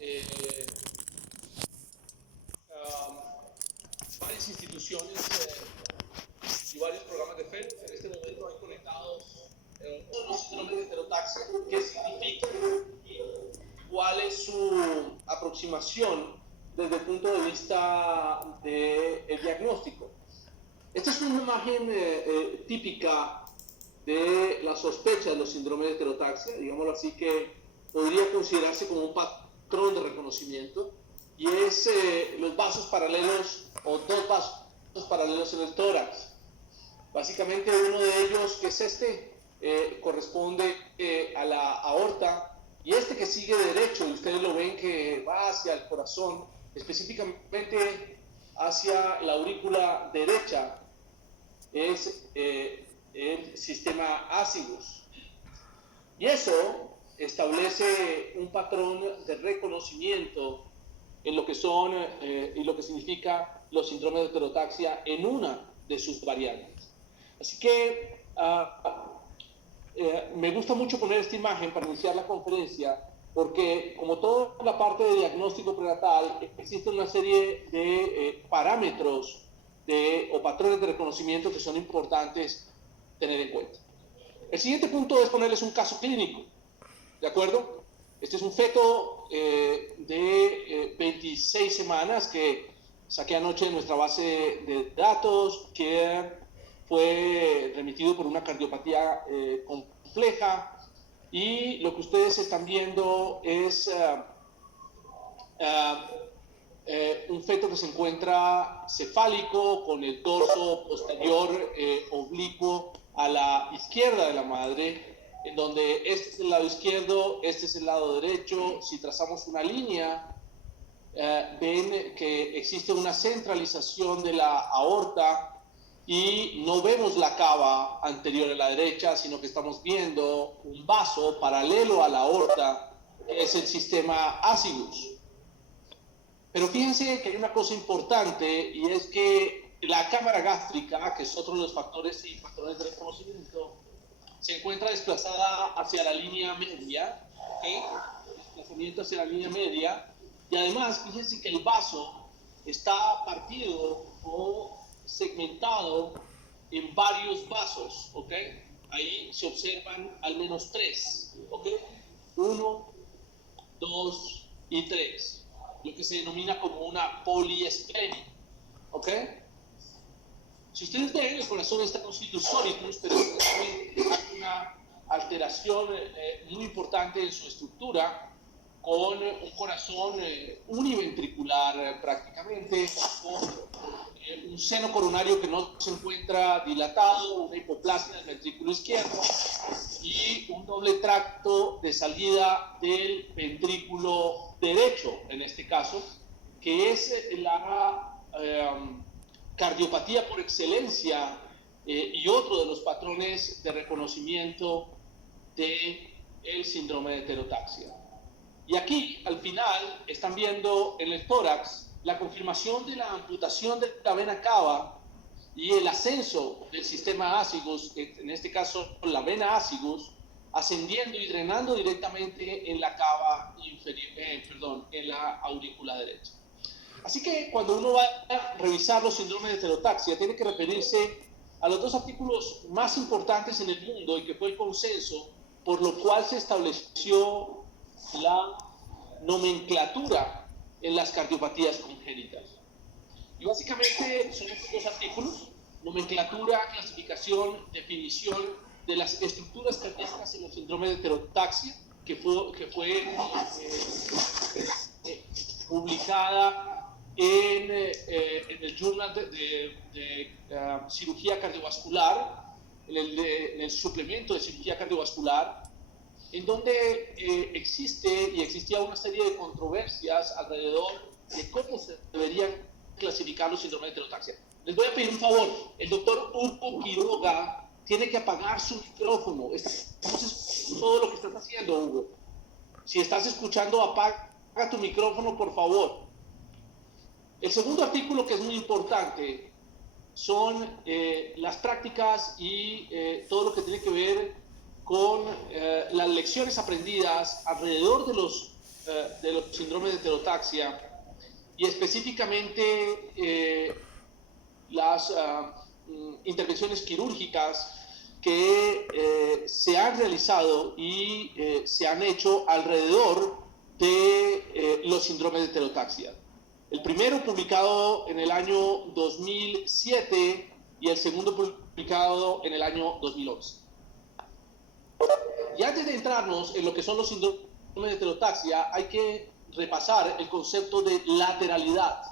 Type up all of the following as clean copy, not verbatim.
eh, varias instituciones y varios programas de FED. En este momento hay conectados todos los síndromes de heterotaxia, qué significa y cuál es su aproximación desde el punto de vista del diagnóstico. Esta es una imagen típica de la sospecha de los síndromes de heterotaxia, digámoslo así, que podría considerarse como un patrón de reconocimiento, y es los vasos paralelos o dos vasos paralelos en el tórax. Básicamente uno de ellos, que es este, corresponde a la aorta, y este que sigue derecho, y ustedes lo ven que va hacia el corazón, específicamente hacia la aurícula derecha, es el sistema Azygos. Y eso establece un patrón de reconocimiento en lo que son y lo que significa los síndromes de heterotaxia en una de sus variantes. Así que me gusta mucho poner esta imagen para iniciar la conferencia, porque como toda la parte de diagnóstico prenatal, existe una serie de parámetros o patrones de reconocimiento que son importantes tener en cuenta. El siguiente punto es ponerles un caso clínico, ¿de acuerdo? Este es un feto de 26 semanas que saqué anoche de nuestra base de datos, que fue remitido por una cardiopatía compleja, y lo que ustedes están viendo es un feto que se encuentra cefálico, con el dorso posterior oblicuo a la izquierda de la madre, en donde este es el lado izquierdo, este es el lado derecho. Si trazamos una línea, ven que existe una centralización de la aorta, y no vemos la cava anterior a la derecha, sino que estamos viendo un vaso paralelo a la aorta, que es el sistema Azygos. Pero fíjense que hay una cosa importante, y es que la cámara gástrica, que es otro de los factores y patrones de reconocimiento, se encuentra desplazada hacia la línea media, ¿okay? Desplazamiento hacia la línea media, y además fíjense que el vaso está partido o segmentado en varios vasos, ¿ok? Ahí se observan al menos 3, ¿ok? 1, 2 y 3, lo que se denomina como una poliesplenia, ¿ok? Si ustedes ven, el corazón está constitutorius, pero hay una alteración muy importante en su estructura, con un corazón univentricular prácticamente, con un seno coronario que no se encuentra dilatado, una hipoplasia del ventrículo izquierdo y un doble tracto de salida del ventrículo derecho, en este caso, que es la cardiopatía por excelencia y otro de los patrones de reconocimiento del síndrome de heterotaxia. Y aquí, al final, están viendo en el tórax la confirmación de la amputación de la vena cava y el ascenso del sistema Azygos, en este caso la vena Azygos, ascendiendo y drenando directamente en la cava inferior, en la aurícula derecha. Así que cuando uno va a revisar los síndromes de heterotaxia, tiene que referirse a los dos artículos más importantes en el mundo y que fue el consenso por lo cual se estableció la nomenclatura en las cardiopatías congénitas. Y básicamente son estos dos artículos: nomenclatura, clasificación, definición de las estructuras cardíacas en los síndromes de heterotaxia, que fue publicada en el Journal de Cirugía Cardiovascular, en el suplemento de Cirugía Cardiovascular, en donde existía una serie de controversias alrededor de cómo se deberían clasificar los síndromes de heterotaxia. Les voy a pedir un favor: el doctor Hugo Quiroga tiene que apagar su micrófono. Entonces, todo lo que estás haciendo, Hugo, si estás escuchando, apaga tu micrófono, por favor. El segundo artículo, que es muy importante, son las prácticas y todo lo que tiene que ver con las lecciones aprendidas alrededor de los de los síndromes de heterotaxia y específicamente las intervenciones quirúrgicas que se han realizado y se han hecho alrededor de los síndromes de heterotaxia. El primero publicado en el año 2007 y el segundo publicado en el año 2011. Y antes de entrarnos en lo que son los síndromes de heterotaxia, hay que repasar el concepto de lateralidad.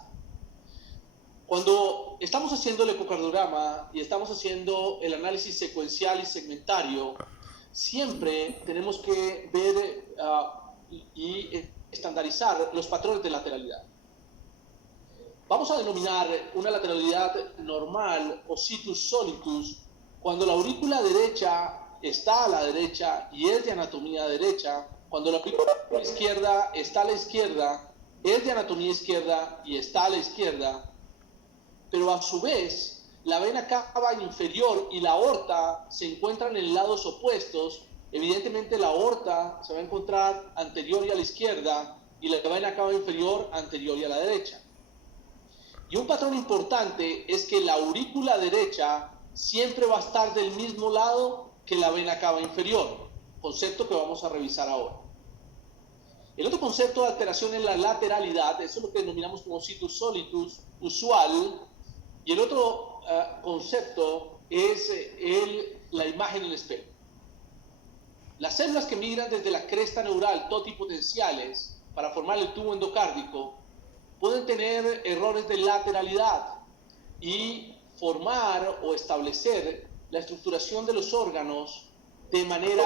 Cuando estamos haciendo el ecocardiograma y estamos haciendo el análisis secuencial y segmentario, siempre tenemos que ver y estandarizar los patrones de lateralidad. Vamos a denominar una lateralidad normal o situs solitus cuando la aurícula derecha está a la derecha y es de anatomía derecha, cuando la aurícula izquierda está a la izquierda, es de anatomía izquierda y está a la izquierda, pero a su vez la vena cava inferior y la aorta se encuentran en lados opuestos. Evidentemente la aorta se va a encontrar anterior y a la izquierda y la vena cava inferior anterior y a la derecha. Y un patrón importante es que la aurícula derecha siempre va a estar del mismo lado que la vena cava inferior, concepto que vamos a revisar ahora. El otro concepto de alteración es la lateralidad, eso es lo que denominamos como situs solitus usual, y el otro concepto es la imagen en el espejo. Las células que migran desde la cresta neural totipotenciales para formar el tubo endocárdico pueden tener errores de lateralidad y formar o establecer la estructuración de los órganos de manera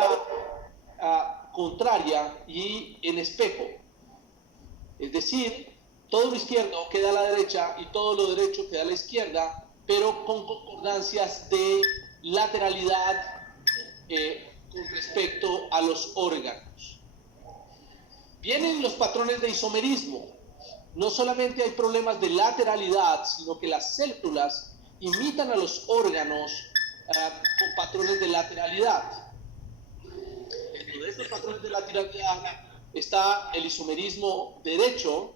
contraria y en espejo. Es decir, todo lo izquierdo queda a la derecha y todo lo derecho queda a la izquierda, pero con concordancias de lateralidad con respecto a los órganos. Vienen los patrones de isomerismo. No solamente hay problemas de lateralidad, sino que las células imitan a los órganos con patrones de lateralidad. Dentro de estos patrones de lateralidad está el isomerismo derecho,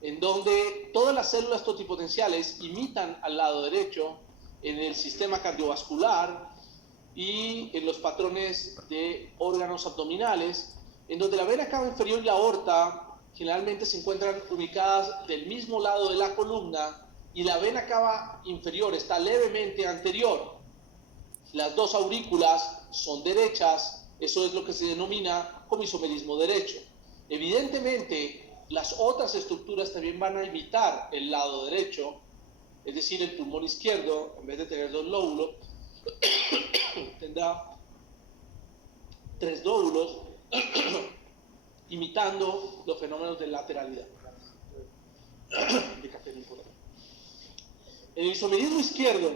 en donde todas las células totipotenciales imitan al lado derecho en el sistema cardiovascular y en los patrones de órganos abdominales, en donde la vena cava inferior y la aorta generalmente se encuentran ubicadas del mismo lado de la columna y la vena cava inferior está levemente anterior. Las dos aurículas son derechas, eso es lo que se denomina como isomerismo derecho. Evidentemente, las otras estructuras también van a imitar el lado derecho, es decir, el pulmón izquierdo, en vez de tener dos lóbulos, tendrá tres lóbulos, imitando los fenómenos de lateralidad. En el isomerismo izquierdo,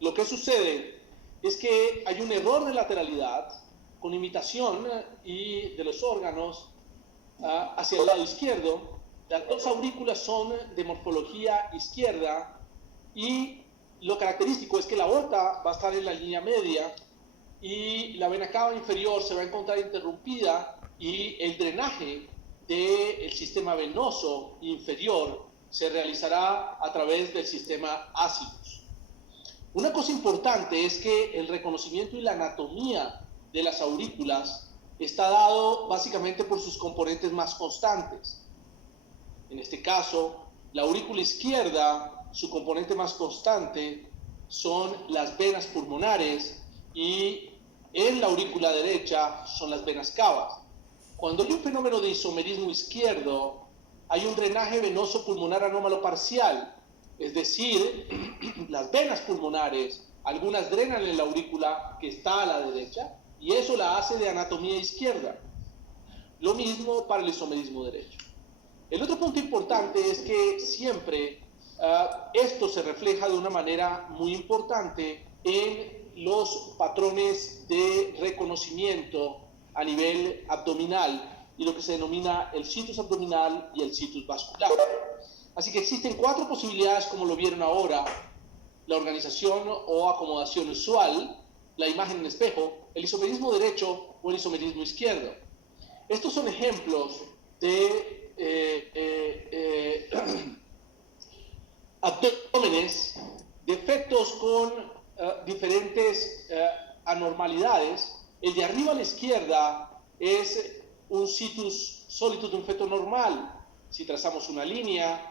lo que sucede es que hay un error de lateralidad con imitación y de los órganos hacia el lado izquierdo. Las dos aurículas son de morfología izquierda y lo característico es que la aorta va a estar en la línea media y la vena cava inferior se va a encontrar interrumpida y el drenaje del sistema venoso inferior se realizará a través del sistema ácidos. Una cosa importante es que el reconocimiento y la anatomía de las aurículas está dado básicamente por sus componentes más constantes. En este caso, la aurícula izquierda, su componente más constante son las venas pulmonares y en la aurícula derecha son las venas cavas. Cuando hay un fenómeno de isomerismo izquierdo, hay un drenaje venoso pulmonar anómalo parcial, es decir, las venas pulmonares, algunas drenan en la aurícula que está a la derecha, y eso la hace de anatomía izquierda. Lo mismo para el isomerismo derecho. El otro punto importante es que siempre esto se refleja de una manera muy importante en los patrones de reconocimiento a nivel abdominal y lo que se denomina el situs abdominal y el situs vascular. Así que existen cuatro posibilidades, como lo vieron ahora: la organización o acomodación usual, la imagen en espejo, el isomerismo derecho o el isomerismo izquierdo. Estos son ejemplos de abdómenes, defectos con diferentes anormalidades. El de arriba a la izquierda es un situs solitus de un feto normal. Si trazamos una línea,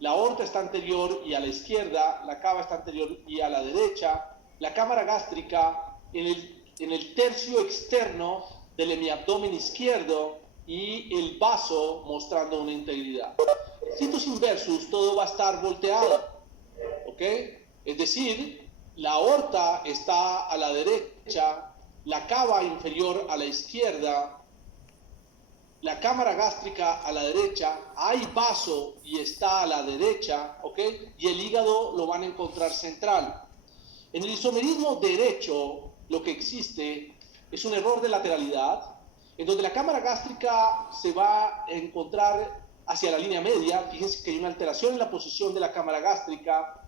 la aorta está anterior y a la izquierda, la cava está anterior y a la derecha, la cámara gástrica en el tercio externo del hemiabdomen izquierdo y el vaso mostrando una integridad. Situs inversus, todo va a estar volteado, ¿ok? Es decir, la aorta está a la derecha, la cava inferior a la izquierda, la cámara gástrica a la derecha, hay vaso y está a la derecha, ¿ok? Y el hígado lo van a encontrar central. En el isomerismo derecho, lo que existe es un error de lateralidad, en donde la cámara gástrica se va a encontrar hacia la línea media. Fíjense que hay una alteración en la posición de la cámara gástrica,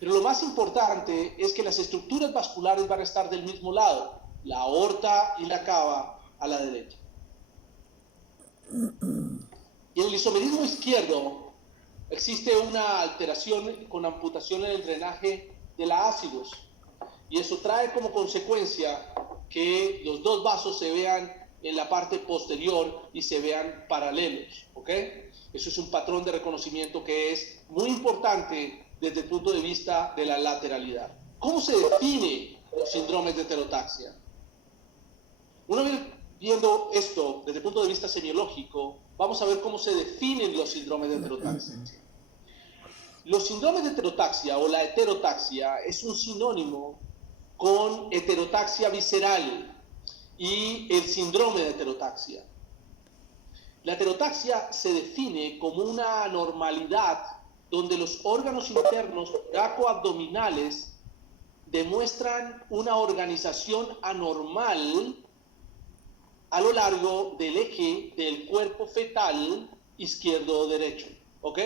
pero lo más importante es que las estructuras vasculares van a estar del mismo lado, la aorta y la cava a la derecha. Y en el isomerismo izquierdo existe una alteración con amputación en el drenaje de la ácidos, y eso trae como consecuencia que los dos vasos se vean en la parte posterior y se vean paralelos, ¿ok? Eso es un patrón de reconocimiento que es muy importante desde el punto de vista de la lateralidad. ¿Cómo se define los síndromes de heterotaxia? Una vez viendo esto desde el punto de vista semiológico, vamos a ver cómo se definen los síndromes de heterotaxia. Los síndromes de heterotaxia o la heterotaxia es un sinónimo con heterotaxia visceral y el síndrome de heterotaxia. La heterotaxia se define como una anormalidad donde los órganos internos toracoabdominales demuestran una organización anormal a lo largo del eje del cuerpo fetal izquierdo o derecho, ¿ok?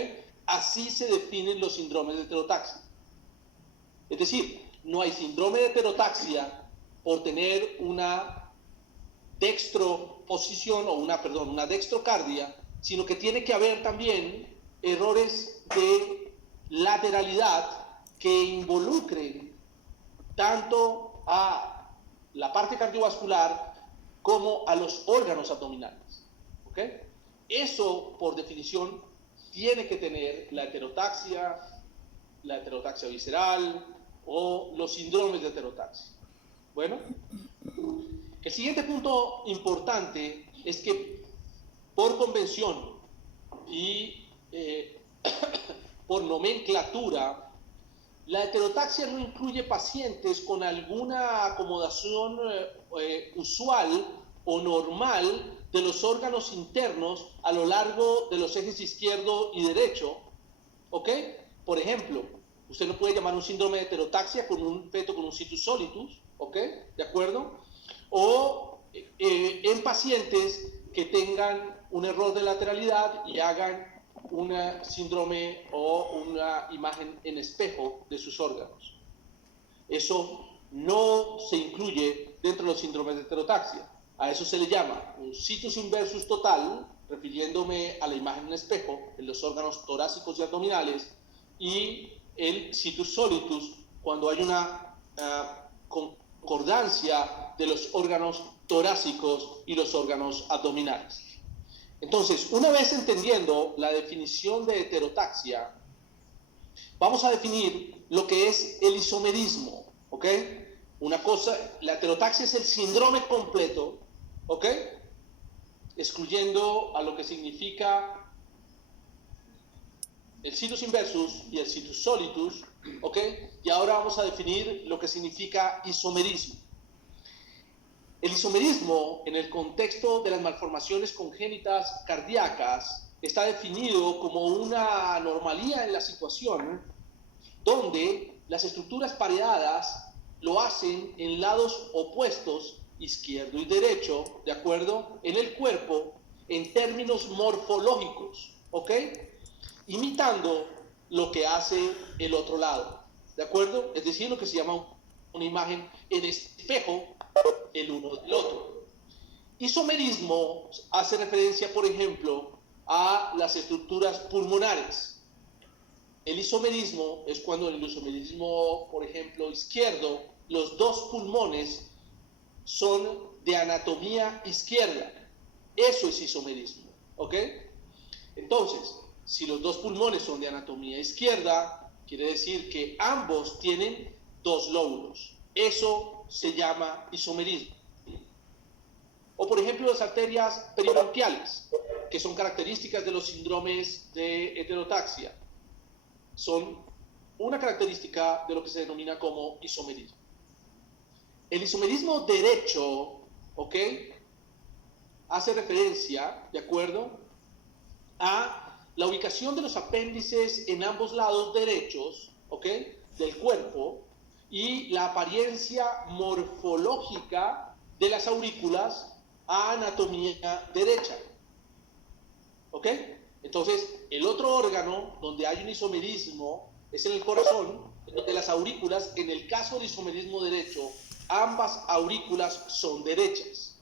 Así se definen los síndromes de heterotaxia. Es decir, no hay síndrome de heterotaxia por tener una dextroposición o una dextrocardia, sino que tiene que haber también errores de lateralidad que involucren tanto a la parte cardiovascular como a los órganos abdominales, ¿ok? Eso, por definición, tiene que tener la heterotaxia visceral o los síndromes de heterotaxia. Bueno, el siguiente punto importante es que por convención y por nomenclatura, la heterotaxia no incluye pacientes con alguna acomodación usual o normal de los órganos internos a lo largo de los ejes izquierdo y derecho, ¿ok? Por ejemplo, usted no puede llamar un síndrome de heterotaxia con un feto con un situs solitus, ¿ok? ¿De acuerdo? O en pacientes que tengan un error de lateralidad y hagan un síndrome o una imagen en espejo de sus órganos. Eso no se incluye dentro de los síndromes de heterotaxia. A eso se le llama un situs inversus total, refiriéndome a la imagen en espejo en los órganos torácicos y abdominales, y el situs solitus cuando hay una concordancia de los órganos torácicos y los órganos abdominales. Entonces, una vez entendiendo la definición de heterotaxia, vamos a definir lo que es el isomerismo, ¿ok? Una cosa, la heterotaxia es el síndrome completo, ¿ok? Excluyendo a lo que significa el situs inversus y el situs solitus, ¿ok? Y ahora vamos a definir lo que significa isomerismo. El isomerismo, en el contexto de las malformaciones congénitas cardíacas, está definido como una anomalía en la situación donde las estructuras pareadas lo hacen en lados opuestos, izquierdo y derecho, ¿de acuerdo? En el cuerpo, en términos morfológicos, ¿ok? Imitando lo que hace el otro lado, ¿de acuerdo? Es decir, lo que se llama una imagen en espejo el uno del otro. Isomerismo hace referencia, por ejemplo, a las estructuras pulmonares. El isomerismo es cuando en el isomerismo, por ejemplo, izquierdo, los dos pulmones son de anatomía izquierda. Eso es isomerismo, ¿ok? Entonces, si los dos pulmones son de anatomía izquierda, quiere decir que ambos tienen dos lóbulos. Eso se llama isomerismo. O, por ejemplo, las arterias peribronquiales, que son características de los síndromes de heterotaxia. Son una característica de lo que se denomina como isomerismo. El isomerismo derecho, ¿ok?, hace referencia, ¿de acuerdo?, a la ubicación de los apéndices en ambos lados derechos, ¿ok?, del cuerpo, y la apariencia morfológica de las aurículas a anatomía derecha, ¿ok? Entonces, el otro órgano donde hay un isomerismo es en el corazón, donde las aurículas, en el caso del isomerismo derecho, ambas aurículas son derechas.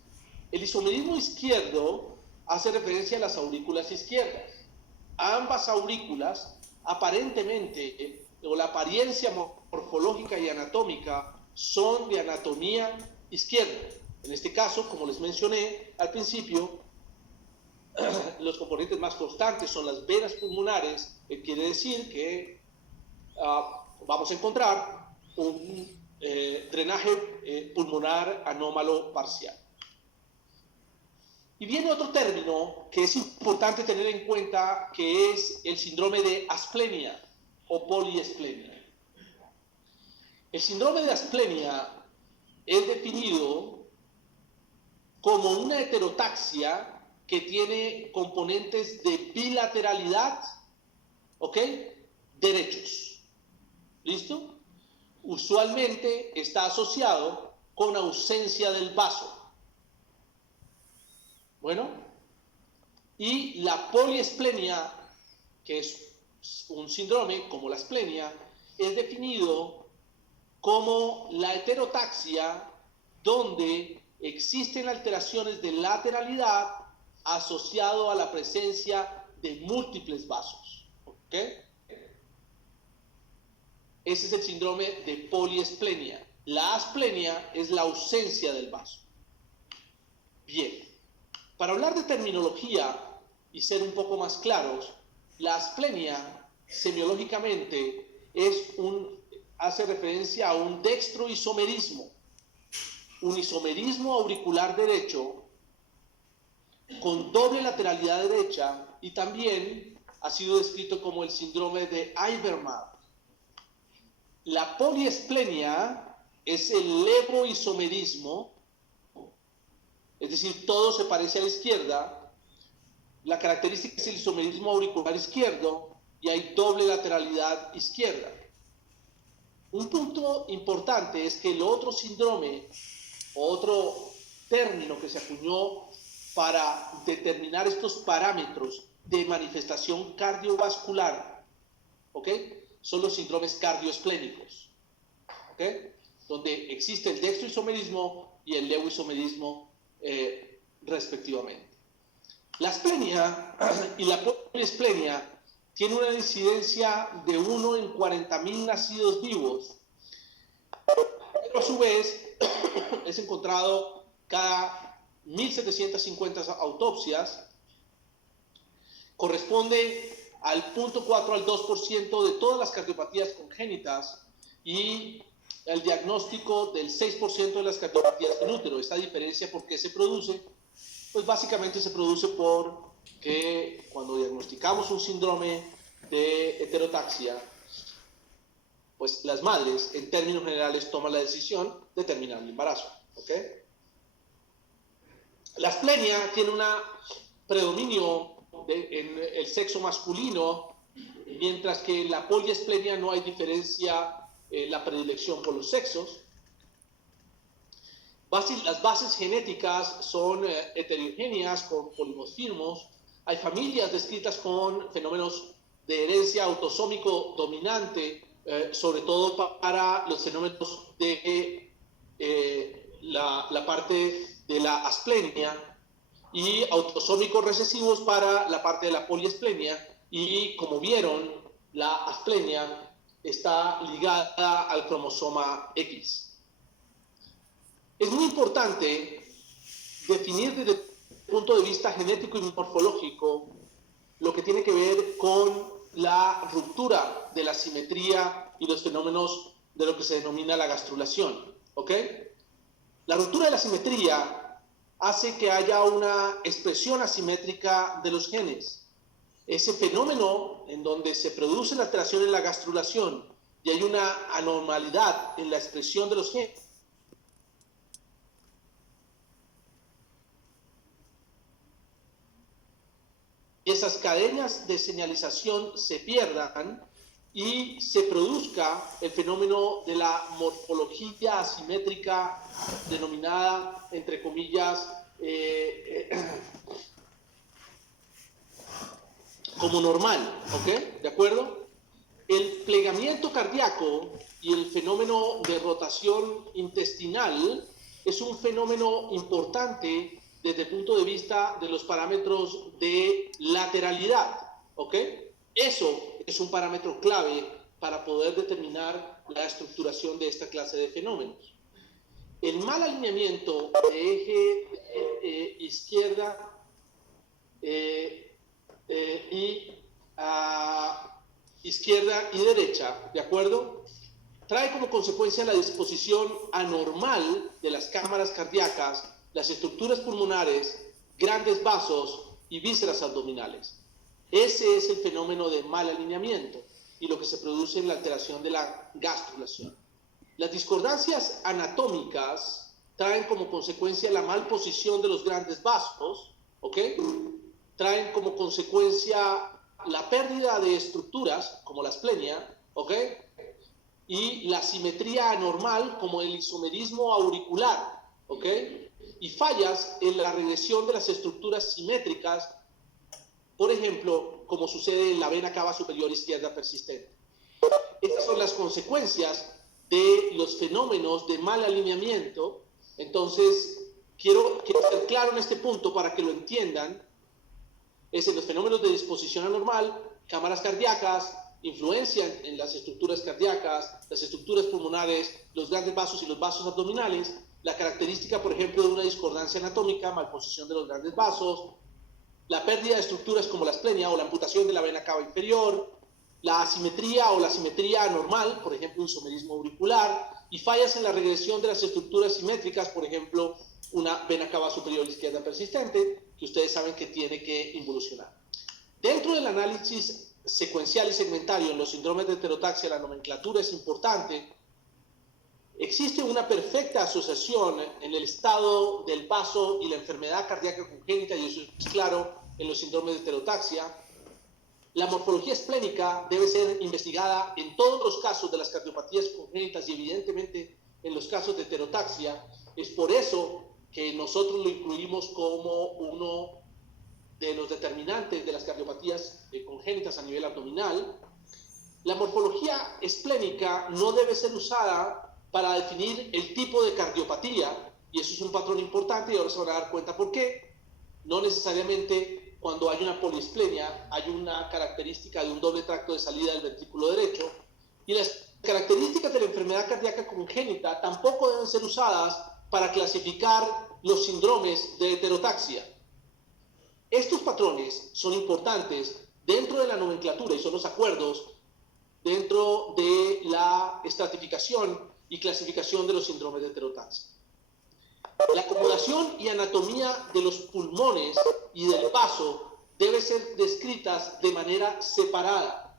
El isomerismo izquierdo hace referencia a las aurículas izquierdas. Ambas aurículas, aparentemente, o la apariencia morfológica y anatómica, son de anatomía izquierda. En este caso, como les mencioné al principio, los componentes más constantes son las venas pulmonares, quiere decir que vamos a encontrar un drenaje pulmonar anómalo parcial. Y viene otro término que es importante tener en cuenta, que es el síndrome de asplenia o poliesplenia. El síndrome de asplenia es definido como una heterotaxia que tiene componentes de bilateralidad, ¿ok?, derechos. ¿Listo? Usualmente está asociado con ausencia del vaso. Bueno, y la poliesplenia, que es un síndrome como la asplenia, es definido como la heterotaxia donde existen alteraciones de lateralidad asociado a la presencia de múltiples vasos, ¿ok? Ese es el síndrome de poliesplenia. La asplenia es la ausencia del vaso. Bien, para hablar de terminología y ser un poco más claros, la asplenia semiológicamente hace referencia a un dextroisomerismo, un isomerismo auricular derecho con doble lateralidad derecha, y también ha sido descrito como el síndrome de Ivermab. La poliesplenia es el levoisomerismo, es decir, todo se parece a la izquierda. La característica es el isomerismo auricular izquierdo y hay doble lateralidad izquierda. Un punto importante es que el otro síndrome, otro término que se acuñó para determinar estos parámetros de manifestación cardiovascular, ¿ok?, son los síndromes cardioesplénicos, ¿ok?, donde existe el dextroisomerismo y el levoisomerismo respectivamente. La asplenia y la poliesplenia tienen una incidencia de 1 en 40.000 nacidos vivos, pero a su vez es encontrado cada 1.750 autopsias. Corresponde al 0.4 al 2% de todas las cardiopatías congénitas y el diagnóstico del 6% de las cardiopatías en útero. Esta diferencia, ¿por qué se produce? Pues básicamente se produce porque cuando diagnosticamos un síndrome de heterotaxia, pues las madres, en términos generales, toman la decisión de terminar el embarazo, ¿ok? La asplenia tiene un predominio en el sexo masculino, mientras que en la poliesplenia no hay diferencia en la predilección por los sexos. Las bases genéticas son heterogéneas con polimorfismos. Hay familias descritas con fenómenos de herencia autosómico dominante, sobre todo para los fenómenos de la parte de la asplenia y autosómicos recesivos para la parte de la poliesplenia. Y como vieron, la asplenia está ligada al cromosoma X. Es muy importante definir desde el punto de vista genético y morfológico lo que tiene que ver con la ruptura de la simetría y los fenómenos de lo que se denomina la gastrulación, ¿ok? La ruptura de la simetría hace que haya una expresión asimétrica de los genes. Ese fenómeno en donde se produce la alteración en la gastrulación y hay una anormalidad en la expresión de los genes, y esas cadenas de señalización se pierdan y se produzca el fenómeno de la morfología asimétrica denominada, entre comillas, como normal, ¿ok? ¿De acuerdo? El plegamiento cardíaco y el fenómeno de rotación intestinal es un fenómeno importante desde el punto de vista de los parámetros de lateralidad, ¿ok? Eso es un parámetro clave para poder determinar la estructuración de esta clase de fenómenos. El mal alineamiento de eje izquierda izquierda y derecha, ¿de acuerdo? Trae como consecuencia la disposición anormal de las cámaras cardíacas, las estructuras pulmonares, grandes vasos y vísceras abdominales. Ese es el fenómeno de mal alineamiento y lo que se produce en la alteración de la gastrulación. Las discordancias anatómicas traen como consecuencia la mal posición de los grandes vasos, ¿ok? Traen como consecuencia la pérdida de estructuras, como la asplenia, ¿ok? Y la simetría anormal, como el isomerismo auricular, ¿ok? Y fallas en la regresión de las estructuras simétricas, por ejemplo, como sucede en la vena cava superior izquierda persistente. Estas son las consecuencias de los fenómenos de mal alineamiento. Entonces, quiero ser claro en este punto para que lo entiendan. Es en los fenómenos de disposición anormal, cámaras cardíacas, influencia en las estructuras cardíacas, las estructuras pulmonares, los grandes vasos y los vasos abdominales, la característica, por ejemplo, de una discordancia anatómica, malposición de los grandes vasos, la pérdida de estructuras como la asplenia o la amputación de la vena cava inferior, la asimetría o la simetría anormal, por ejemplo, un isomerismo auricular, y fallas en la regresión de las estructuras simétricas, por ejemplo, una vena cava superior izquierda persistente, que ustedes saben que tiene que involucionar. Dentro del análisis secuencial y segmentario en los síndromes de heterotaxia, la nomenclatura es importante. Existe una perfecta asociación en el estado del vaso y la enfermedad cardíaca congénita, y eso es claro en los síndromes de heterotaxia. La morfología esplénica debe ser investigada en todos los casos de las cardiopatías congénitas y evidentemente en los casos de heterotaxia. Es por eso que nosotros lo incluimos como uno de los determinantes de las cardiopatías congénitas a nivel abdominal. La morfología esplénica no debe ser usada para definir el tipo de cardiopatía, y eso es un patrón importante y ahora se van a dar cuenta por qué. No necesariamente cuando hay una poliesplenia hay una característica de un doble tracto de salida del ventrículo derecho, y las características de la enfermedad cardíaca congénita tampoco deben ser usadas para clasificar los síndromes de heterotaxia. Estos patrones son importantes dentro de la nomenclatura y son los acuerdos dentro de la estratificación y clasificación de los síndromes de heterotaxia. La acomodación y anatomía de los pulmones y del vaso deben ser descritas de manera separada.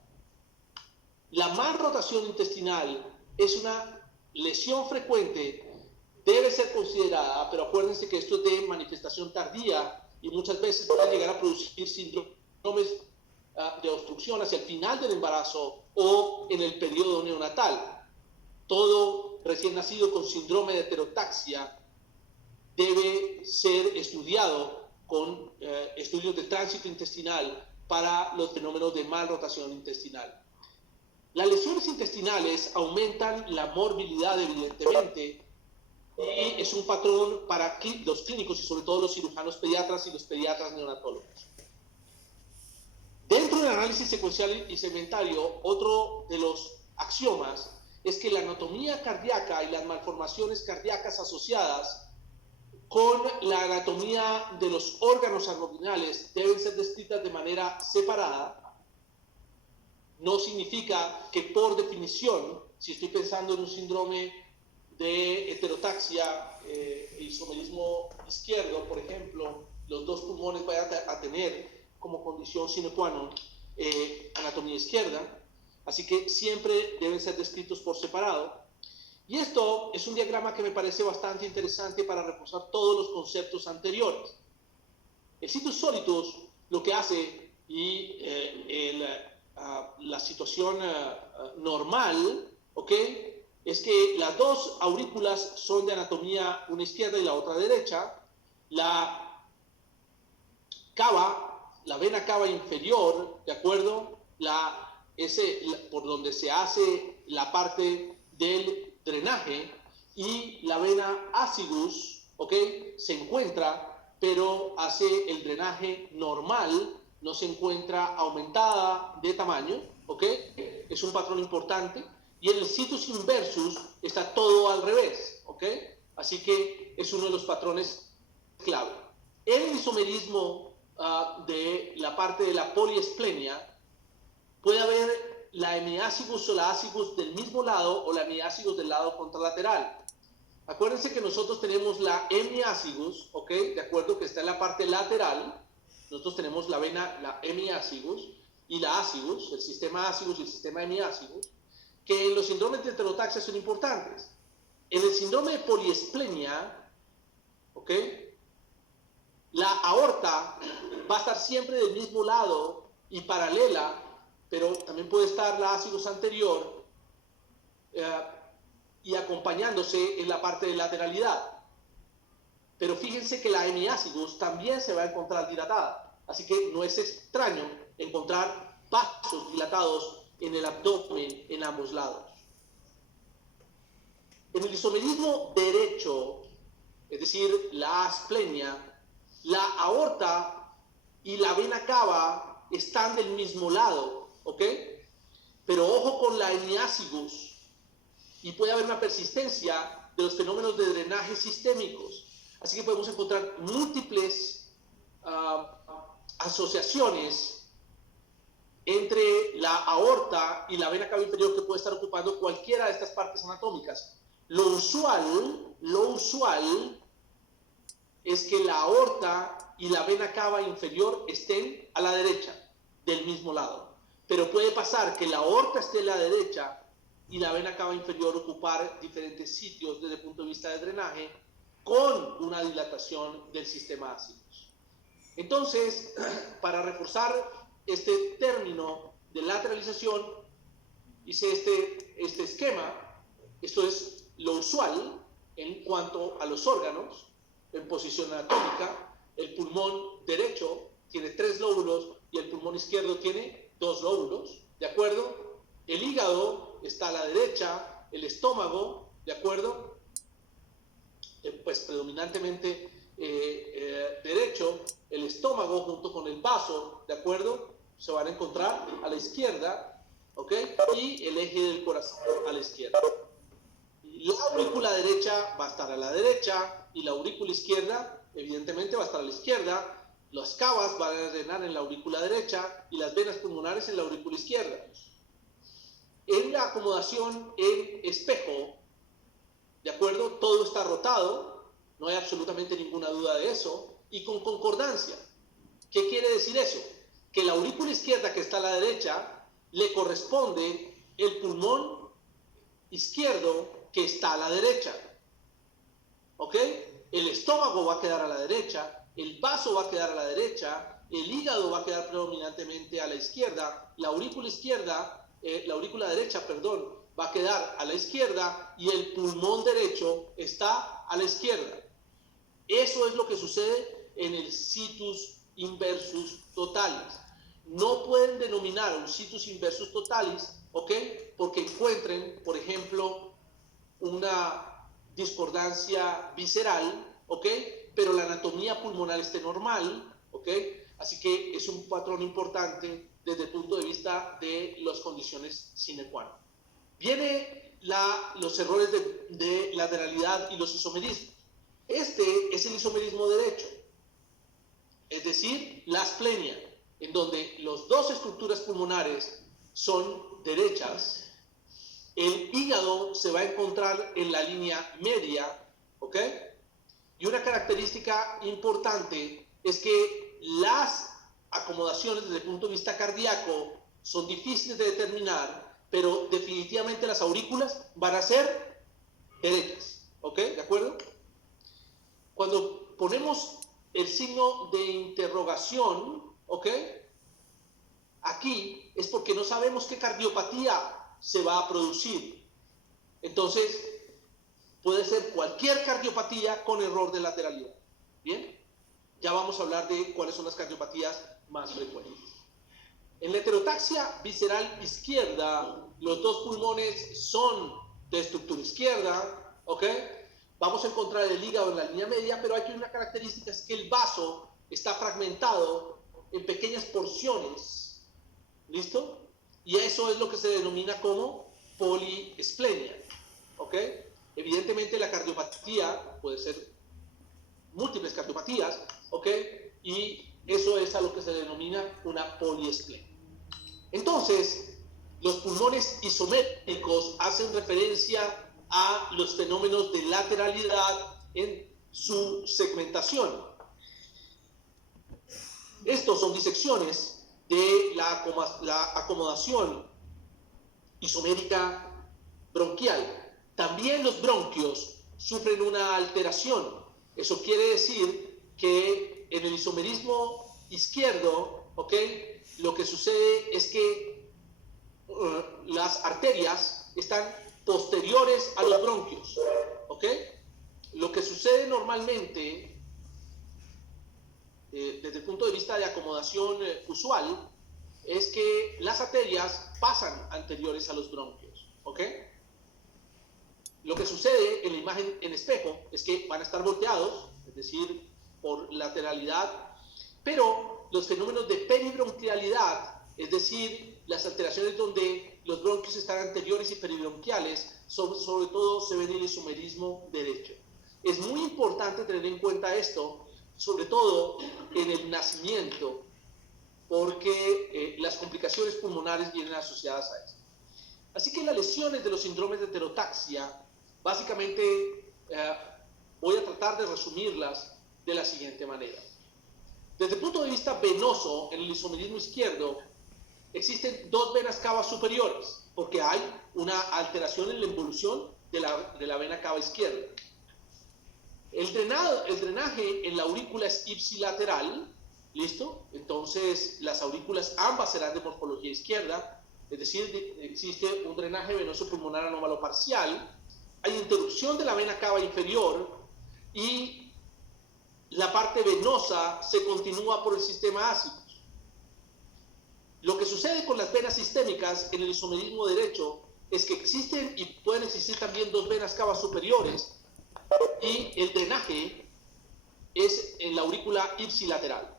La mal rotación intestinal es una lesión frecuente, debe ser considerada, pero acuérdense que esto es de manifestación tardía y muchas veces puede llegar a producir síndromes de obstrucción hacia el final del embarazo o en el periodo neonatal. Todo recién nacido con síndrome de heterotaxia debe ser estudiado con estudios de tránsito intestinal para los fenómenos de mal rotación intestinal. Las lesiones intestinales aumentan la morbilidad, evidentemente, y es un patrón para los clínicos y sobre todo los cirujanos pediatras y los pediatras neonatólogos. Dentro del análisis secuencial y segmentario, otro de los axiomas es que la anatomía cardíaca y las malformaciones cardíacas asociadas con la anatomía de los órganos abdominales deben ser descritas de manera separada. No significa que por definición, si estoy pensando en un síndrome de heterotaxia e isomerismo izquierdo, por ejemplo, los dos pulmones vayan a tener como condición sine qua non anatomía izquierda, así que siempre deben ser descritos por separado. Y esto es un diagrama que me parece bastante interesante para reforzar todos los conceptos anteriores. El situs solitus lo que hace, y la situación normal, ¿ok?, es que las dos aurículas son de anatomía, una izquierda y la otra derecha. La cava, la vena cava inferior, ¿de acuerdo? Por donde se hace la parte del drenaje, y la vena acigus, ¿ok?, se encuentra, pero hace el drenaje normal, no se encuentra aumentada de tamaño, ¿ok? Es un patrón importante. Y en el situs inversus está todo al revés, ¿ok? Así que es uno de los patrones clave. El isomerismo de la parte de la poliesplenia, puede haber la hemiacigus o la acigus del mismo lado o la hemiacigus del lado contralateral. Acuérdense que nosotros tenemos la hemiacigus, ¿ok?, de acuerdo, que está en la parte lateral. Nosotros tenemos la vena, la hemiacigus y la acigus, el sistema acigus y el sistema hemiacigus, que en los síndromes de heterotaxia son importantes. En el síndrome de poliesplenia, ¿ok?, la aorta va a estar siempre del mismo lado y paralela, pero también puede estar la acigus anterior y acompañándose en la parte de lateralidad. Pero fíjense que la hemiacigus también se va a encontrar dilatada, así que no es extraño encontrar vasos dilatados en el abdomen en ambos lados. En el isomerismo derecho, es decir, la asplenia, la aorta y la vena cava están del mismo lado, ¿ok? Pero ojo con la hemiacigus, y puede haber una persistencia de los fenómenos de drenaje sistémicos. Así que podemos encontrar múltiples asociaciones entre la aorta y la vena cava inferior que puede estar ocupando cualquiera de estas partes anatómicas. Lo usual es que la aorta y la vena cava inferior estén a la derecha, del mismo lado. Pero puede pasar que la aorta esté a la derecha y la vena cava inferior ocupar diferentes sitios desde el punto de vista de drenaje, con una dilatación del sistema ácidos. Entonces, para reforzar este término de lateralización, hice este esquema. Esto es lo usual en cuanto a los órganos en posición anatómica. El pulmón derecho tiene 3 lóbulos y el pulmón izquierdo tiene 2 lóbulos, ¿de acuerdo? El hígado está a la derecha, el estómago, ¿de acuerdo?, pues predominantemente derecho. El estómago junto con el vaso, ¿de acuerdo?, se van a encontrar a la izquierda, ¿ok? Y el eje del corazón a la izquierda. La aurícula derecha va a estar a la derecha y la aurícula izquierda evidentemente va a estar a la izquierda. Las cavas van a drenar en la aurícula derecha y las venas pulmonares en la aurícula izquierda. En la acomodación en espejo, ¿de acuerdo?, todo está rotado, no hay absolutamente ninguna duda de eso, y con concordancia. ¿Qué quiere decir eso? Que la aurícula izquierda que está a la derecha le corresponde el pulmón izquierdo que está a la derecha, ¿ok? El estómago va a quedar a la derecha, el vaso va a quedar a la derecha, el hígado va a quedar predominantemente a la izquierda, la aurícula derecha, va a quedar a la izquierda y el pulmón derecho está a la izquierda. Eso es lo que sucede en el situs inversus totalis. No pueden denominar un situs inversus totalis, ¿ok?, porque encuentren, por ejemplo, una discordancia visceral, ¿ok? Pero la anatomía pulmonar esté normal, ¿ok? Así que es un patrón importante desde el punto de vista de las condiciones sine qua non. Viene los errores de lateralidad y los isomerismos. Este es el isomerismo derecho, es decir, la asplenia, en donde las dos estructuras pulmonares son derechas. El hígado se va a encontrar en la línea media, ¿ok? Y una característica importante es que las acomodaciones desde el punto de vista cardíaco son difíciles de determinar, pero definitivamente las aurículas van a ser derechas, ¿ok? ¿De acuerdo? Cuando ponemos el signo de interrogación, ¿ok? Aquí es porque no sabemos qué cardiopatía se va a producir. Entonces, puede ser cualquier cardiopatía con error de lateralidad. ¿Bien? Ya vamos a hablar de cuáles son las cardiopatías más frecuentes. En la heterotaxia visceral izquierda, los dos pulmones son de estructura izquierda, ¿ok? Vamos a encontrar el hígado en la línea media, pero hay una característica, es que el vaso está fragmentado en pequeñas porciones, ¿listo? Y eso es lo que se denomina como poliesplenia, ¿ok? Evidentemente la cardiopatía puede ser múltiples cardiopatías, ¿ok? Y eso es a lo que se denomina una poliesplenia. Entonces, los pulmones isométricos hacen referencia a los fenómenos de lateralidad en su segmentación. Estos son disecciones de la acomodación isomérica bronquial. También los bronquios sufren una alteración. Eso quiere decir que en el isomerismo izquierdo, ¿ok? Lo que sucede es que las arterias están posteriores a los bronquios, ¿ok? Lo que sucede normalmente, desde el punto de vista de acomodación usual, es que las arterias pasan anteriores a los bronquios, ¿ok? Lo que sucede en la imagen en espejo es que van a estar volteados, es decir, por lateralidad, pero los fenómenos de peribronquialidad, es decir, las alteraciones donde los bronquios están anteriores y peribronquiales, sobre todo se ven en el isomerismo derecho. Es muy importante tener en cuenta esto, sobre todo en el nacimiento, porque las complicaciones pulmonares vienen asociadas a esto. Así que las lesiones de los síndromes de heterotaxia, básicamente voy a tratar de resumirlas de la siguiente manera. Desde el punto de vista venoso, en el isomerismo izquierdo, existen dos venas cava superiores, porque hay una alteración en la involución de la vena cava izquierda. El drenaje en la aurícula es ipsilateral, ¿listo? Entonces, las aurículas ambas serán de morfología izquierda, es decir, existe un drenaje venoso pulmonar anómalo parcial, hay interrupción de la vena cava inferior y la parte venosa se continúa por el sistema ácido. Lo que sucede con las venas sistémicas en el isomerismo derecho es que existen y pueden existir también dos venas cava superiores y el drenaje es en la aurícula ipsilateral.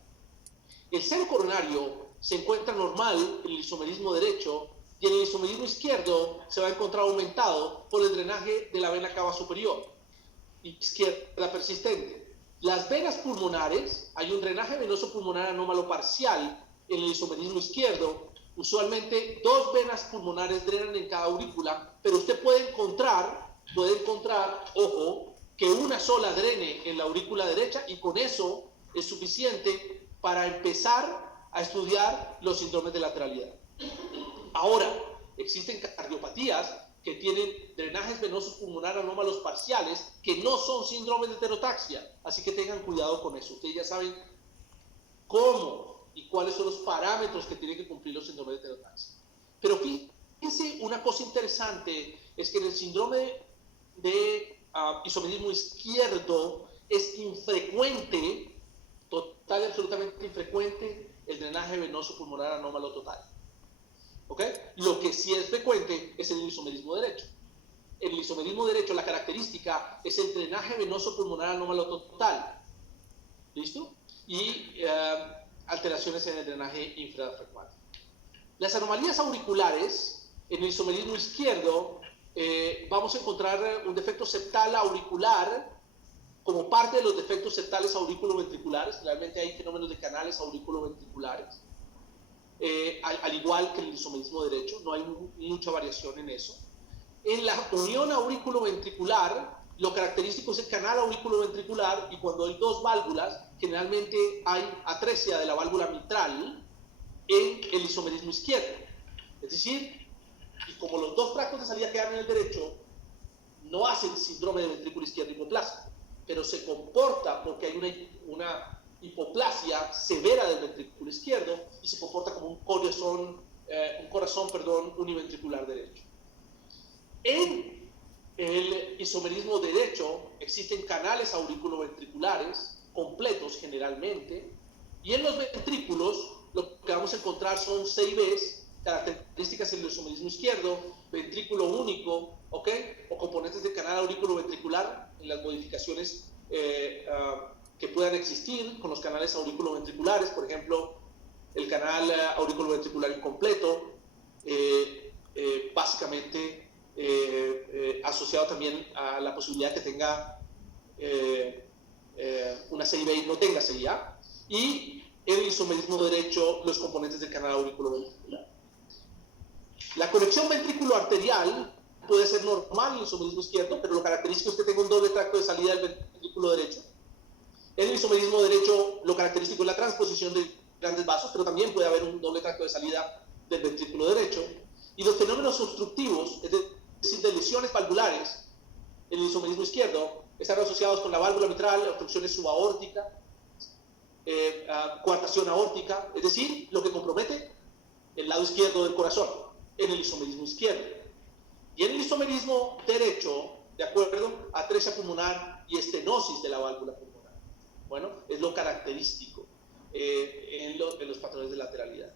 El seno coronario se encuentra normal en el isomerismo derecho y en el isomerismo izquierdo se va a encontrar aumentado por el drenaje de la vena cava superior, izquierda persistente. Las venas pulmonares, hay un drenaje venoso pulmonar anómalo parcial en el isomerismo izquierdo. Usualmente dos venas pulmonares drenan en cada aurícula, pero usted puede encontrar, ojo, que una sola drene en la aurícula derecha y con eso es suficiente para empezar a estudiar los síndromes de lateralidad. Ahora, existen cardiopatías que tienen drenajes venosos pulmonar anómalos parciales que no son síndromes de heterotaxia, así que tengan cuidado con eso. Ustedes ya saben cómo y cuáles son los parámetros que tienen que cumplir los síndromes de heterotaxia. Pero fíjense, una cosa interesante es que en el síndrome de isomerismo izquierdo es infrecuente, total y absolutamente infrecuente, el drenaje venoso pulmonar anómalo total. ¿Ok? Lo que sí es frecuente es el isomerismo derecho. en el isomerismo derecho la característica es el drenaje venoso pulmonar anómalo total. ¿Listo? Y alteraciones en el drenaje infradiafragmático. Las anomalías auriculares, en el isomerismo izquierdo, vamos a encontrar un defecto septal auricular como parte de los defectos septales auriculoventriculares. Realmente hay fenómenos de canales auriculoventriculares, al igual que en el isomerismo derecho, no hay mucha variación en eso. En la unión auriculoventricular, lo característico es el canal auriculoventricular, y cuando hay dos válvulas, generalmente hay atresia de la válvula mitral en el isomerismo izquierdo. Es decir, y como los dos tractos de salida quedan en el derecho, no hacen síndrome de ventrículo izquierdo hipoplásico, pero se comporta porque hay una hipoplasia severa del ventrículo izquierdo y se comporta como un corazón univentricular derecho. En el isomerismo derecho existen canales auriculoventriculares completos generalmente, y en los ventrículos lo que vamos a encontrar son CIVs, características en el isomerismo izquierdo, ventrículo único, ¿ok? O componentes del canal auriculoventricular en las modificaciones que puedan existir con los canales auriculoventriculares, por ejemplo, el canal auriculoventricular incompleto, básicamente asociado también a la posibilidad que tenga una CIV y no tenga CIA, y en el isomerismo derecho los componentes del canal auriculoventricular. La conexión ventrículo-arterial puede ser normal en el isomerismo izquierdo, pero lo característico es que tenga un doble tracto de salida del ventrículo derecho. En el isomerismo derecho lo característico es la transposición de grandes vasos, pero también puede haber un doble tracto de salida del ventrículo derecho. Y los fenómenos obstructivos, es decir, de lesiones valvulares en el isomerismo izquierdo, están asociados con la válvula mitral, obstrucciones subaórticas, coartación aórtica, es decir, lo que compromete el lado izquierdo del corazón en el isomerismo izquierdo. Y en el isomerismo derecho, de acuerdo, atresia pulmonar y estenosis de la válvula pulmonar. Bueno, es lo característico en los patrones de lateralidad.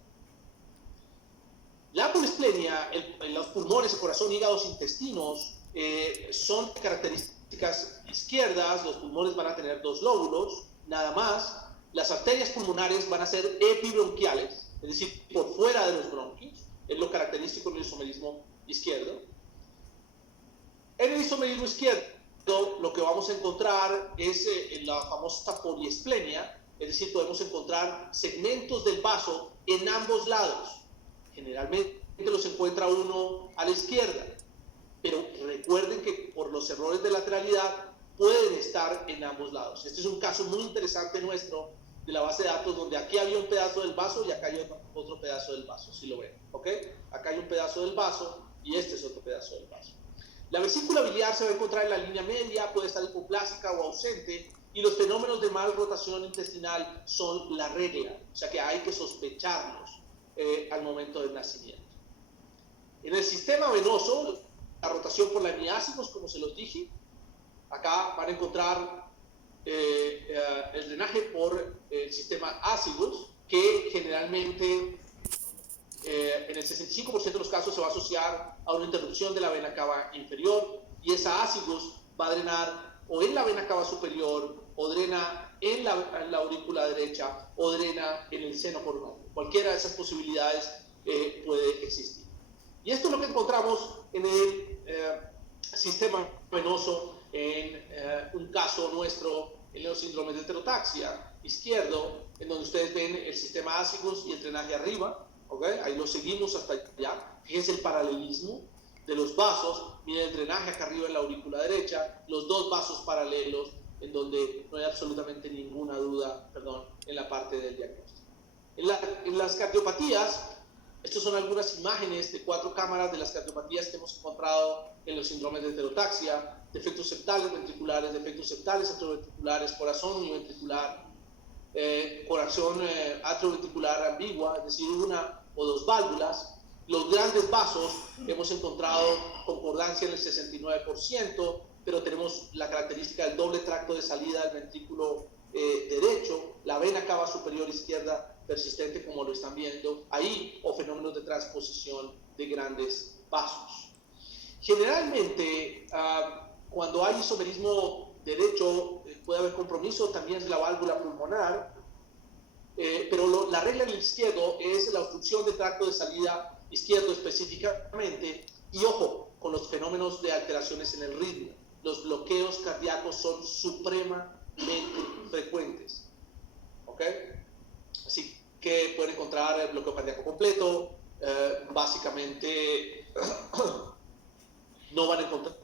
La apolisplenia en los pulmones, el corazón, hígados, intestinos, son características izquierdas. Los pulmones van a tener dos lóbulos, nada más. Las arterias pulmonares van a ser epibronquiales, es decir, por fuera de los bronquios. Es lo característico en el isomerismo izquierdo. En el isomerismo izquierdo, lo que vamos a encontrar es la famosa poliesplenia, es decir, podemos encontrar segmentos del vaso en ambos lados. Generalmente los encuentra uno a la izquierda, pero recuerden que por los errores de lateralidad pueden estar en ambos lados. Este es un caso muy interesante nuestro de la base de datos, donde aquí había un pedazo del vaso y acá hay otro pedazo del vaso, si lo ven, ¿ok? Acá hay un pedazo del vaso y este es otro pedazo del vaso. La vesícula biliar se va a encontrar en la línea media, puede estar hipoplásica o ausente, y los fenómenos de mal rotación intestinal son la regla, o sea que hay que sospecharlos al momento del nacimiento. En el sistema venoso, la rotación por la hemiácigos, como se los dije, acá van a encontrar el drenaje por el sistema ácigos, que generalmente en el 65% de los casos se va a asociar a una interrupción de la vena cava inferior, y esa ácigos va a drenar o en la vena cava superior, o drena en la aurícula derecha, o drena en el seno coronario. Cualquiera de esas posibilidades puede existir. Y esto es lo que encontramos en el sistema venoso en un caso nuestro en los síndromes de heterotaxia izquierdo, en donde ustedes ven el sistema ácigos y el drenaje arriba, ¿okay? Ahí lo seguimos hasta allá. Fíjense el paralelismo de los vasos. Miren el drenaje acá arriba en la aurícula derecha, los dos vasos paralelos, en donde no hay absolutamente ninguna duda, en la parte del diagnóstico. En las cardiopatías, estas son algunas imágenes de 4 cámaras de las cardiopatías que hemos encontrado en los síndromes de heterotaxia: defectos septales ventriculares, defectos septales atrioventriculares, corazón univentricular, corazón atrioventricular ambigua, es decir, una o dos válvulas. Los grandes vasos hemos encontrado concordancia en el 69%, pero tenemos la característica del doble tracto de salida del ventrículo derecho, la vena cava superior izquierda persistente, como lo están viendo ahí, o fenómenos de transposición de grandes vasos. Generalmente, cuando hay isomerismo derecho, puede haber compromiso también de la válvula pulmonar, pero la regla del izquierdo es la obstrucción del tracto de salida izquierdo específicamente, y ojo, con los fenómenos de alteraciones en el ritmo. Los bloqueos cardíacos son supremamente frecuentes, ¿ok? Así que pueden encontrar el bloqueo cardíaco completo, básicamente no van a encontrar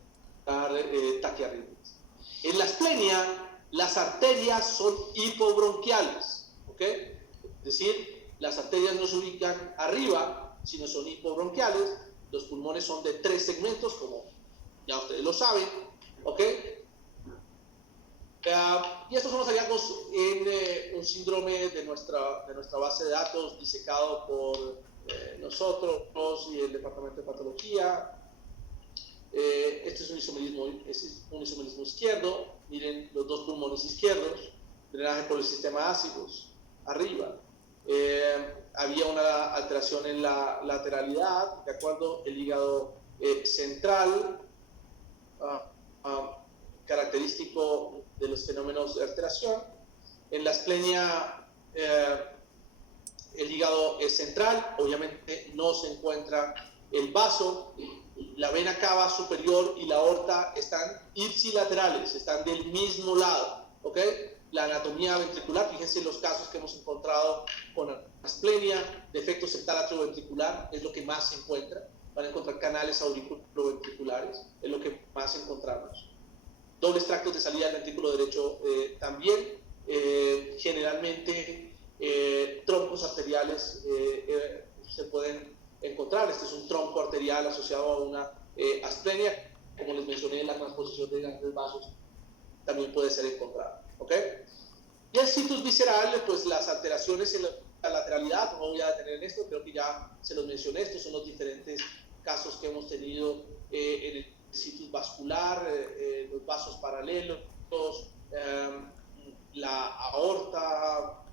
taquiarritmias. En la asplenia, las arterias son hipobronquiales, ¿ok? Es decir, las arterias no se ubican arriba, sino son hipobronquiales. Los pulmones son de 3 segmentos, como ya ustedes lo saben, ¿ok? Y estos son los hallazgos en un síndrome de nuestra base de datos disecado por nosotros y el departamento de patología. Este es un isomerismo izquierdo. Miren los dos pulmones izquierdos, drenaje por el sistema ácidos, arriba. Había una alteración en la lateralidad, ¿de acuerdo? El hígado central, característico de los fenómenos de alteración. En la asplenia, el hígado es central, obviamente no se encuentra el vaso, la vena cava superior y la aorta están ipsilaterales, están del mismo lado, ¿ok? La anatomía ventricular, fíjense los casos que hemos encontrado con asplenia, defecto septal atrioventricular, es lo que más se encuentra. Van a encontrar canales auriculoventriculares, es lo que más encontramos. Dobles tractos de salida del ventrículo derecho también, generalmente troncos arteriales se pueden encontrar. Este es un tronco arterial asociado a una asplenia, como les mencioné, la transposición de grandes vasos también puede ser encontrada, ¿ok? Y el situs visceral, pues las alteraciones en la lateralidad, no voy a detener en esto, creo que ya se los mencioné, estos son los diferentes casos que hemos tenido en el situs vascular, los vasos paralelos, la aorta,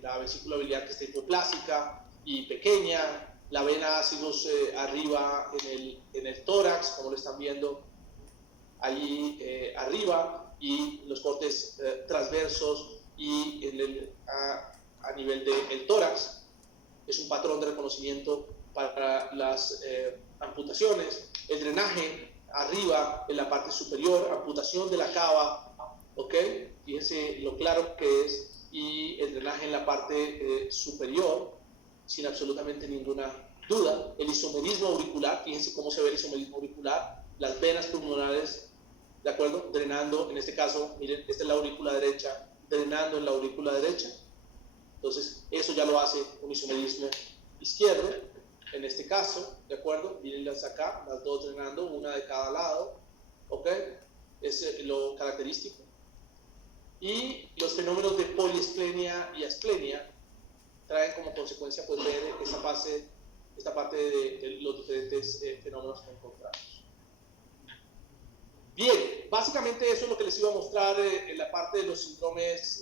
la vesícula biliar que está hipoplásica y pequeña, la vena ácidos arriba en el tórax, como lo están viendo allí arriba, y los cortes transversos y a nivel del tórax. Es un patrón de reconocimiento para las amputaciones. El drenaje arriba en la parte superior, amputación de la cava, ¿ok? Fíjense lo claro que es, y el drenaje en la parte superior, sin absolutamente ninguna duda. El isomerismo auricular, fíjense cómo se ve el isomerismo auricular, las venas pulmonares, ¿de acuerdo? Drenando, en este caso, miren, esta es la aurícula derecha, drenando en la aurícula derecha. Entonces, eso ya lo hace un isomerismo izquierdo, en este caso, ¿de acuerdo? Mírenlas acá, las dos drenando, una de cada lado, ¿ok? Es lo característico. Y los fenómenos de poliesplenia y asplenia traen como consecuencia, pues, ver esta parte de los diferentes fenómenos que encontramos. Bien, básicamente eso es lo que les iba a mostrar en la parte de los síndromes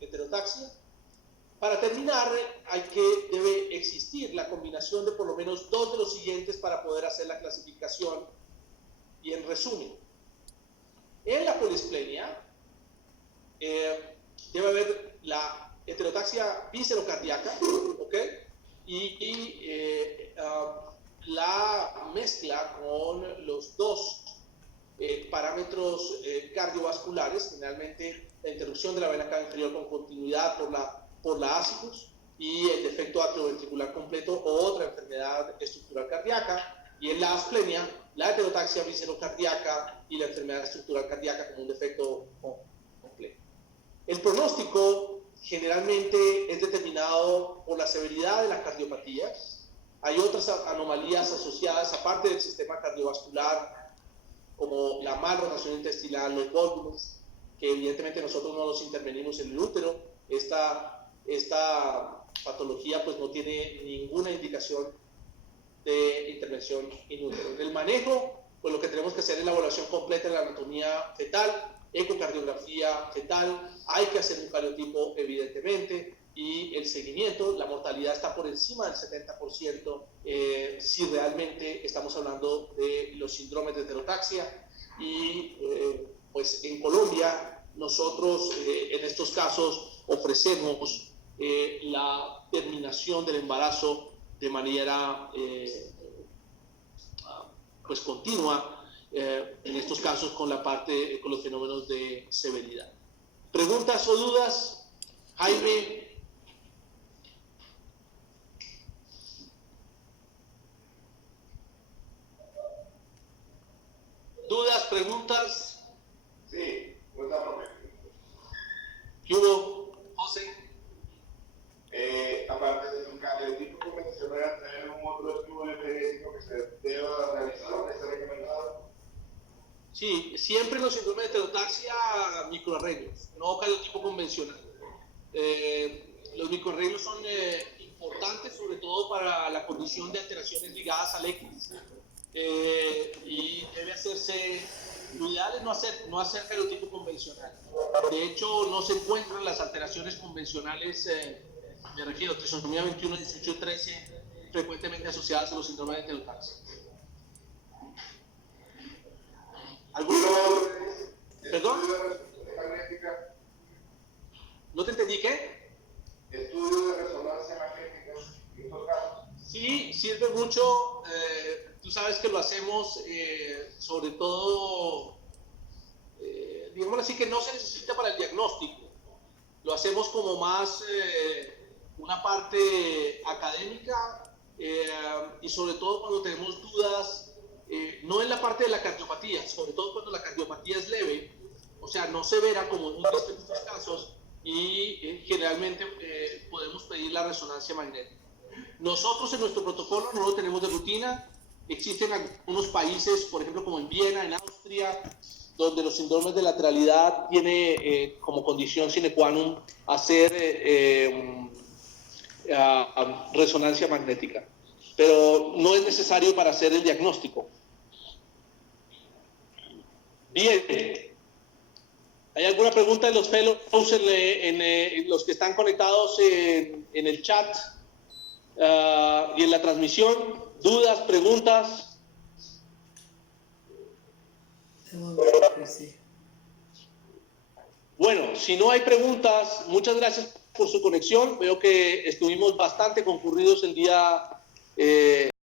heterotaxia. Para terminar, debe existir la combinación de por lo menos 2 de los siguientes para poder hacer la clasificación. Y en resumen, en la poliesplenia debe haber la heterotaxia viscerocardíaca, ¿ok? La mezcla con los dos parámetros cardiovasculares, generalmente la interrupción de la vena cava inferior con continuidad por la ácidos y el defecto atrioventricular completo o otra enfermedad estructural cardíaca, y en la asplenia, la heterotaxia viscerocardíaca y la enfermedad estructural cardíaca como un defecto completo. El pronóstico generalmente es determinado por la severidad de la cardiopatía. Hay otras anomalías asociadas, aparte del sistema cardiovascular, como la malrotación intestinal, los vólvulos, que evidentemente nosotros no los intervenimos en el útero. Esta patología pues no tiene ninguna indicación de intervención in útero. En el manejo, pues lo que tenemos que hacer es la evaluación completa de la anatomía fetal, ecocardiografía fetal, hay que hacer un cariotipo evidentemente, y el seguimiento, la mortalidad está por encima del 70% si realmente estamos hablando de los síndromes de heterotaxia. Y pues en Colombia nosotros en estos casos ofrecemos la terminación del embarazo de manera pues continua, en estos casos con la parte, con los fenómenos de severidad. ¿Preguntas o dudas? Jaime. ¿Dudas, preguntas? Sí, cuenta, profe. ¿Qué hubo, José? Aparte del cardiotipo convencional, ¿hay algún otro estudio genético que se deba realizar o que esté recomendado? Sí, siempre los síndromes de heterotaxia microarreglos, no cardiotipo convencional. Los microarreglos son importantes sobre todo para la condición de alteraciones ligadas al X y debe hacerse, lo ideal es no hacer cardiotipo convencional. De hecho, no se encuentran las alteraciones convencionales, me refiero a trisomía 21, 18 y 13, frecuentemente asociadas a los síndromes de heterotaxia. ¿Perdón? ¿No te entendí qué? Estudio de resonancia magnética en estos casos. Sí, sirve mucho. Tú sabes que lo hacemos sobre todo, digamos así, que no se necesita para el diagnóstico. Lo hacemos como más una parte académica y sobre todo cuando tenemos dudas, no en la parte de la cardiopatía, sobre todo cuando la cardiopatía es leve, o sea, no severa como hemos visto en estos casos, y generalmente podemos pedir la resonancia magnética. Nosotros en nuestro protocolo no lo tenemos de rutina. Existen algunos países, por ejemplo como en Viena, en Austria, donde los síndromes de lateralidad tiene como condición sine qua non hacer resonancia magnética, pero no es necesario para hacer el diagnóstico. Bien, ¿hay alguna pregunta de los fellows en los que están conectados en el chat y en la transmisión? ¿Dudas, preguntas? Bueno, si no hay preguntas, muchas gracias por su conexión. Veo que estuvimos bastante concurridos el día